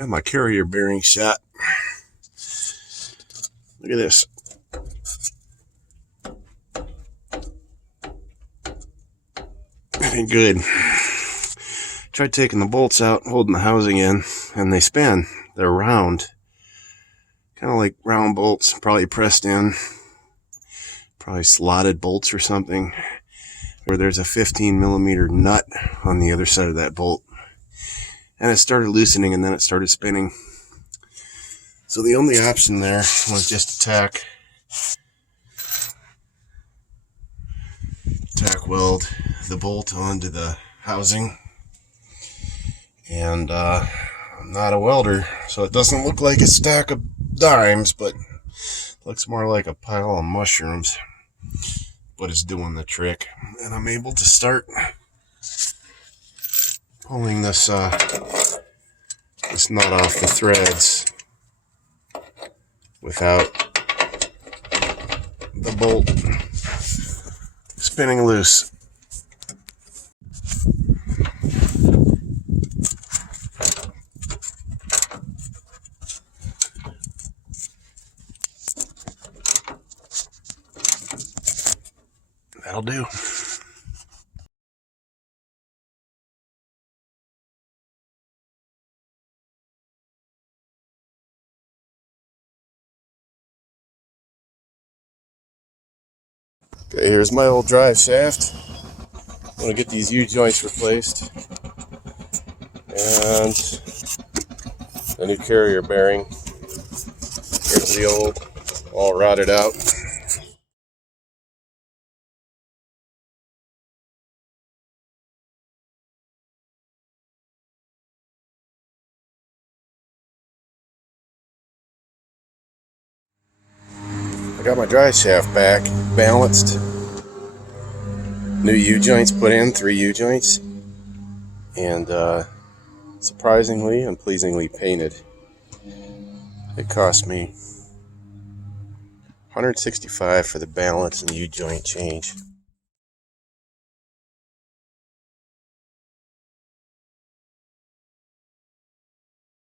And my carrier bearing shot. Look at this. Good. Tried taking the bolts out, holding the housing in, and they spin. They're round. Kind of like round bolts, probably pressed in. Probably slotted bolts or something. Or there's a 15mm nut on the other side of that bolt. And it started loosening and then it started spinning. So the only option there was just to tack weld the bolt onto the housing. And I'm not a welder, so it doesn't look like a stack of dimes, but looks more like a pile of mushrooms. But it's doing the trick. And I'm able to start pulling this this nut off the threads without the bolt spinning loose. That'll do. Okay, here's my old drive shaft. I'm going to get these U-joints replaced. And the new carrier bearing. Here's the old, all rotted out. I got my drive shaft back, balanced. New U-joints put in, 3 U-joints. And surprisingly and pleasingly painted. It cost me $165 for the balance and U-joint change.